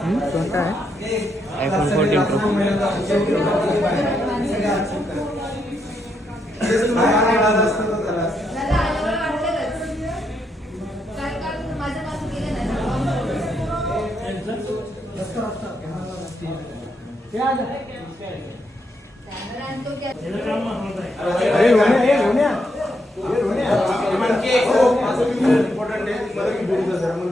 कोणता आहे? IPhone fourteen pro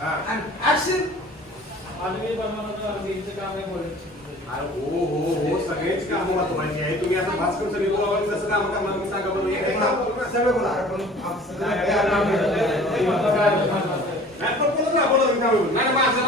वाटतंच. काय काय माझं माझं गेलं नाही ना. कॅमेरा आणि तो कॅ- हो हो हो सगळेच काम महत्वाची आहे तुम्ही आता भास्कर सगळे बोलावं कसं काम करणार मी सांगा बरोबर एक एक काम सगळं बोला नाही पण बोला ना बोला ना नाही माझं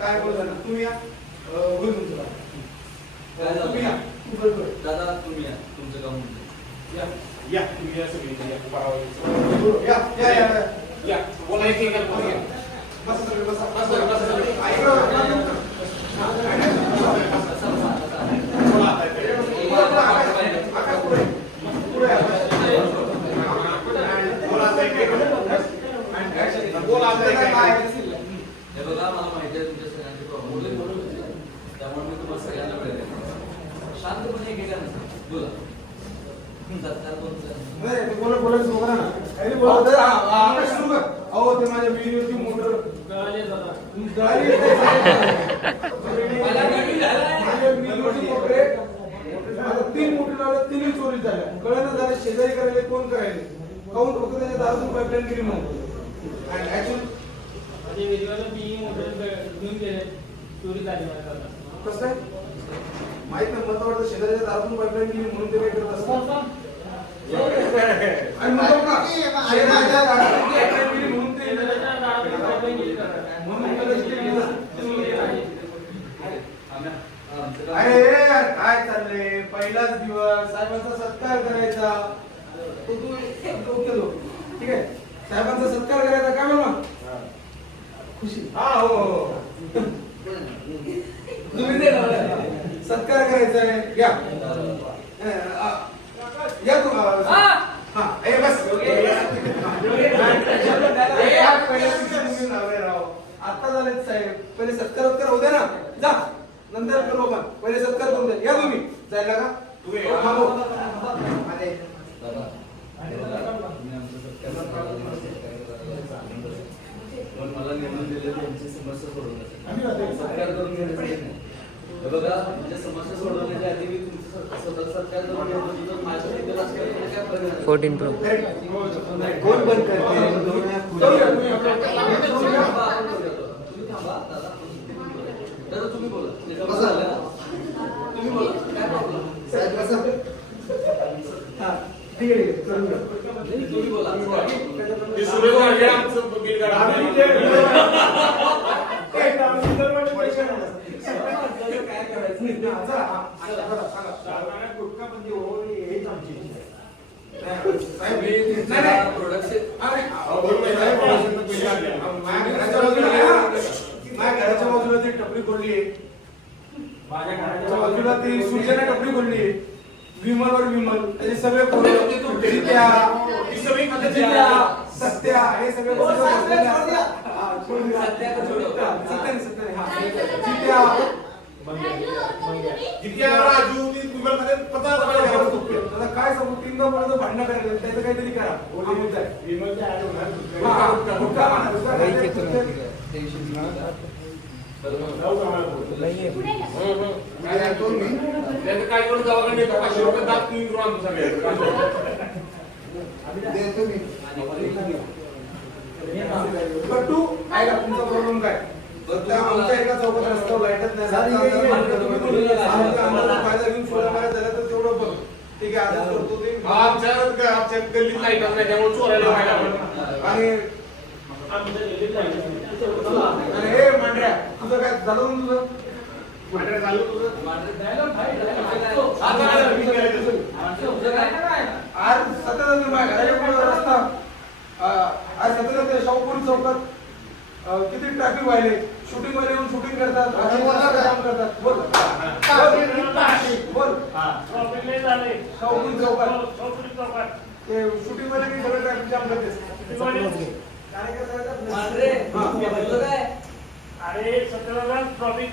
काय बोलता तुम्ही या अं, बोल तुमचं काम. काय झालं? तुम्ही या तू बोल, बोल. दादा तुम्ही या तुमचं काम म्हणतो या या तुम्ही या सगळे या बाळा. या या या या. या बोला एक एक बोला या. बसा सगळे बसा बसा बसा सगळे ऐका हा, बोला आता. बोला, बोला, आकाश, आकाश पुढे. पुढे या. बोला आता एक एक. बोला आता एक एक. हे बघा मला माहिती आहे तुमच्या सगळ्यांचे प्रॉब्लेम त्यामुळे मी तुम्हाला सगळ्यांना वेळ देतो शांतपणे गेल्यानंतर बोला सत्कार कोणतं नाही, ते बोलत बोलत सुरू करा ना. अरे बोला, तर आ- आ- आकाश सुरू कर. अहो, ते माझ्या विहिरीवरती मोटर गळाली. तीन मोटर लावल्या, तिन्ही चोरी झाल्या. कळलं झालं, शेजारी करायले, कोण करायले? काहून फक्त त्याच्या दारातून पाईपलाईन गेली म्हणून. आणि कसं आहे? माहीत नाही मला तर वाटतं शेजाऱ्याच्या दारातून पाईपलाईन गेली म्हणून ते काय करत असतात अरे यार, काय चाललंय? पहिलाच दिवस साहेबांचा सत्कार करायचा. तो तू डोक्यात धर. ठीक आहे? साहेबांचा सत्कार करायचा काय म्हणा खुशी. हा हो हो, हो. तुम्ही सत्कार करायचा आहे. या. अ, या तू हा. ए बस. आता झालेत साहेब. पहिले सत्कार उत्तर होऊ द्या ना. जा. नंतर करू आपण. पहिले सत्कार करू द्या या तुम्ही. जायला का? तुम्ही थांबो. अरे, दादा हे बघा, तुम्ही आमचं सत्कार करायला पण मला नेमून दिले त्यांची समस्या सोडवण्यासाठी सत्कार करून घेण्यासाठी नाही. हे बघा म्हणजे समस्या सोडवण्याच्या आधी मी तुमचं स्वतः सत्कार करून घेत होतो तर माझ्या इथे राजकारणाला काय फरक नाही. फोर्टीन प्रो कोण बंद करते जाऊया, तुम्ही आपल्या- तुम्ही थांबा, आपण करूया. तुम्ही थांबा, दादा. दादा, तुम्ही बोला. त्याच्यावर झालं ना? फोर्टीन प्रो काय problem? काय करायचं घराच्या बाजूला ती टपरी खोलली माझ्या घराच्या बाजूला ती सूर्याने टपरी खोलली विमल वर विमल त्याचे सगळे सत्या हे सगळे फोटो राजू ती पचास रुपये काय सांगू? तीनदा बोलायचं भांडणं करायचं त्याचं काहीतरी करा. हा. मुद्दा आहे. हुक्का म्हणा, दुसरा काहीतरी सुचते. काय ऐकतो मी? देतो मी. बट्टू काय का तुमचा प्रॉब्लेम काय? त्या आमच्या एका चौकात रस्त्यावर लाईटच नाही. चालेल, ये, ये, ये. आमच्या आम्हाला फायदा घेऊन सोळा मारा झाला तर तेवढं बघ. ठीक आहे आता करतो ते. आमच्या आमच्या गल्लीत लाईटच नाही त्यामुळे चोरायला व्हायला लागलं. आणि आणि हे तुझं काय झालं तुझं? तुझं? आज सतत माझ्या रस्ता? आज सतत शाहूपुरी चौकात. अं, किती ट्रॅफिक व्हायले? शूटिंग वाले येऊन शूटिंग करतात आणि काम करतात. बोल. बोल. शाहूपुरी चौकात. ते शूटिंग वाले काही सगळं ट्रॅफिक जाम करते अरे सतरा ट्रॉफिक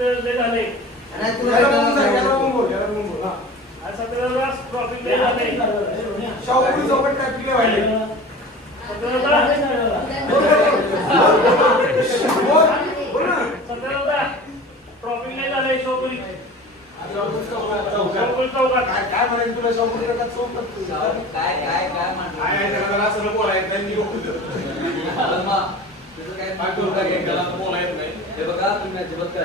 लय झाले. याला बघून सांग, याला बघून बोल, याला बघून बोल, हा. आज सतरा ट्रॉफिक झाले. शाहूपुरी चौकात ट्रॅफिक काय म्हणायचं तुला काय काय करू हे बघा तुम्ही अजिबात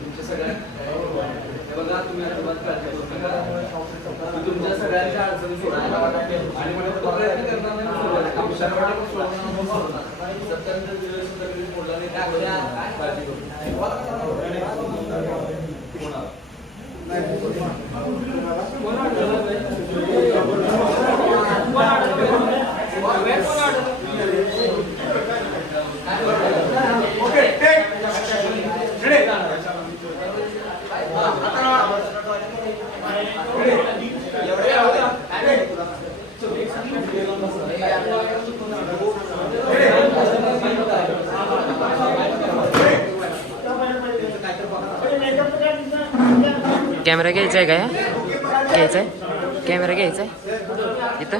तुमच्या सगळ्या हे बघा तुम्ही अजिबात काळजी करू नका तुमच्या सगळ्यांच्या अडचणी सोडणार आणि मला प्रयत्न करणार नाही सोडवायचा. आम्ही शर्माला पण सोडणार नाही, सोडणार. सत्याहत्तर दिवस सुद्धा कधी सोडला नाही, काय काळजी करू नका. ओके टेक रेडी कॅमेरा घ्यायचा आहे का या? घ्यायचा आहे? कॅमेरा घ्यायचा आहे? इथं?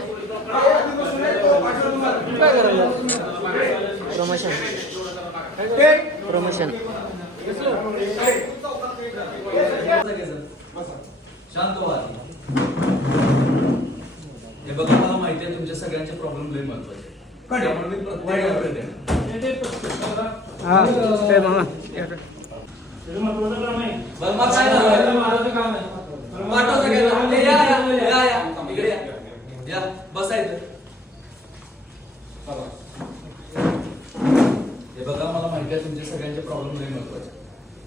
प्रमोशन प्रमोशन हे. बघा मला माहिती आहे तुमच्या सगळ्यांचे प्रॉब्लेम लई महत्त्वाचे. त्यामुळे मी प्रत्येकावर आहे बर्मा काय झालं पाठव सगळ्यांना. ए, या, या, या, या. इकडे या. या बसायचं हे बघा मला माहिती आहे तुमच्या सगळ्यांचे प्रॉब्लेम लई महत्त्वाचे.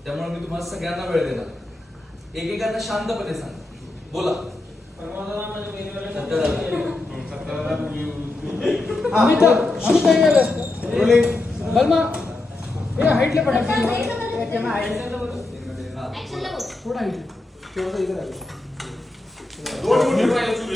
त्यामुळे मी तुम्हाला सगळ्यांना वेळ देणार एकेकांना शांतपणे सांगा बोला. आम्ही तर आम्ही काय केलं रोलिंग बलमा हे हाईटले हा. थोडा हाईट दोन मिनिट राहिले सुरू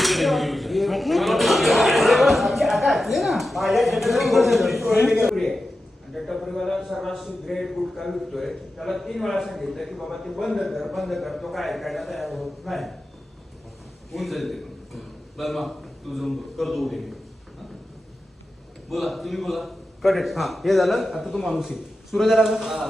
टपरीवाला सर्रास ग्रेड गुटखा विकतोय त्याला तीन वेळा सांगितलं की बाबा ते बंद कर बंद कर तो काय ऐकायला तयार होत नाही होऊन जाईल ते बर्मा तू जाऊन करतो उद्या बोला तुम्ही बोला करेक्ट हा हे झालं आता तू माणूस आहे सूरज आला का?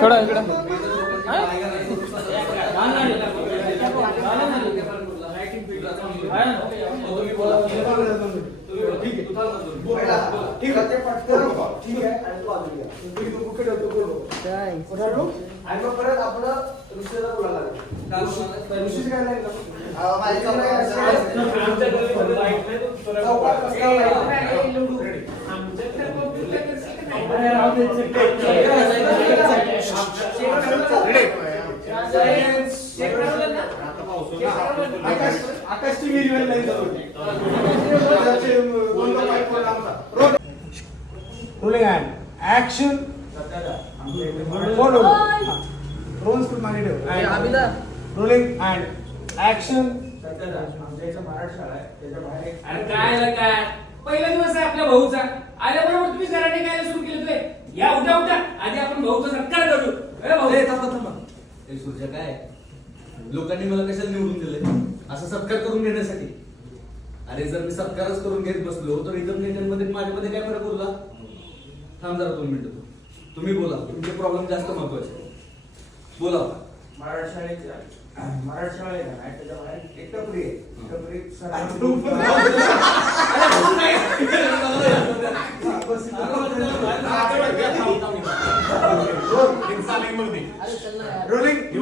थोडा इकडं तुम्ही बोला ठीक आहे ते पटकन ठीक आहे आणि तू कुठे ठेवतो आणि मग परत आपलं ऋषीला बोलायला काय रस्त्यावर लागेल. Ready. आकाश आकाशची विहीर वेळ नाही rolling hand action roll school मागे ठेव. रोलिंग ऍक्शन अरे काय पहिला दिवस आहे आपल्या भाऊचा. आल्याबरोबर तुम्ही घराने काय सुरू केलं तुझे या उठा उठा. आधी आपण भाऊचा सत्कार करू. ए भाऊ. थांबा थांबा. सूर्या काय? लोकांनी मला कशाला निवडून दिलंय असा सत्कार करून घेण्यासाठी अरे जर मी सत्कारच करून घेत बसलो तर इतर नेत्यांमध्ये माझ्यामध्ये काय फरक उरला थांब जरा दोन मिनिट तुम्ही बोला तुमचे प्रॉब्लेम जास्त महत्त्वाचे बोला मराठी शाळेच्या एक आहे